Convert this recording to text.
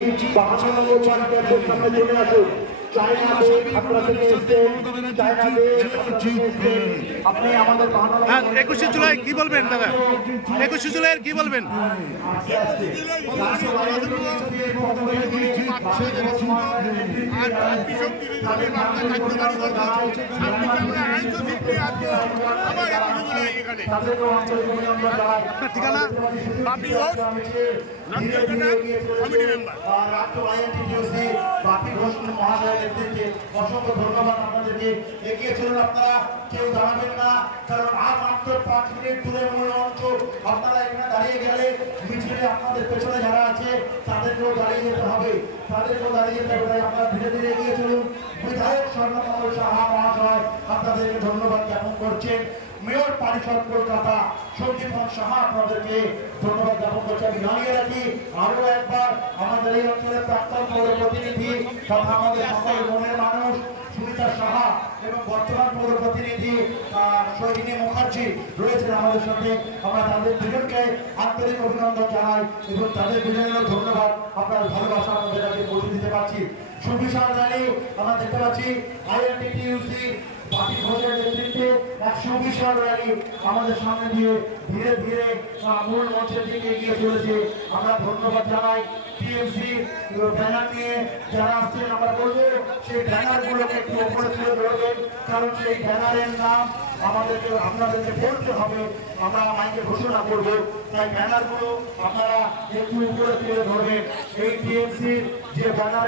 বাহান্ন চারটের সামনে চলে আসুন। চায়না আপনারা থেকে এসছেন, চায়না আপনি আমাদের 21শে জুলাই কি বলবেন দাদা? 21শে জুলাইয়ের কি বলবেন? ঠিকানা কমিটি মেম্বার বাপি ঘোষ মহাশয়ের নেতৃত্বে অসংখ্য ধন্যবাদ আপনাদেরকে। এগিয়ে চলুন, আপনারা কেউ দাঁড়াবেন না, কারণ আর মাত্র 5 মিনিট দূরে মূল অংশ। আপনারা এখানে দাঁড়িয়ে গেলে মিছিলে আপনাদের পেছনে যারা আছে তাদেরকেও দাঁড়িয়ে যেতে হবে, আপনারা ধীরে ধীরে এগিয়ে চলুন। বিধায়ক স্বর্ণকমল সাহা মহাশয় আপনাদেরকে ধন্যবাদ জ্ঞাপন করছেন। মেয়র পরিষদ কলকাতা সঞ্জীবন সাহা আপনাদেরকে ধন্যবাদ জ্ঞাপন করছে। আমি জানিয়ে রাখি আরো একবার আমাদের এই অঞ্চলের প্রাক্তন পৌর প্রতিনিধি তথা আমাদের সকল মনের মানুষ সুমিতা সাহা এবং বর্তমান পৌর প্রতিনিধি সোহিনী মুখার্জি রয়েছেন আমাদের সাথে। আমরা তাদের দুজনকে আন্তরিক অভিনন্দন জানাই এবং তাদের দুজনেরও ধন্যবাদ, আপনার ভালোবাসা আমাদের কাছে পৌঁছে দিতে পারছি। সুবিশাল র্যালি আমরা দেখতে পাচ্ছি আইএনটিটিইউসি বাপি ঘোষের নেতৃত্বে এক সুবিশাল র্যালি আমাদের সামনে দিয়ে ধীরে ধীরে মূল মঞ্চের দিকে এগিয়ে চলেছে। আমরা ধন্যবাদ জানাই টিএমসি ব্যানার নিয়ে যারা আসছেন। আমরা বলবো সেই ব্যানার গুলোকে একটু উপরে তুলে ধরবেন, কারণ সেই ব্যানারের নাম আপনাদেরকে বলতে হবে, আমরা মাইকে ঘোষণা করবো। তাই ব্যানার গুলো আপনারা একটু উপরে তুলে ধরবেন। এই টিএমসির যে ব্যানার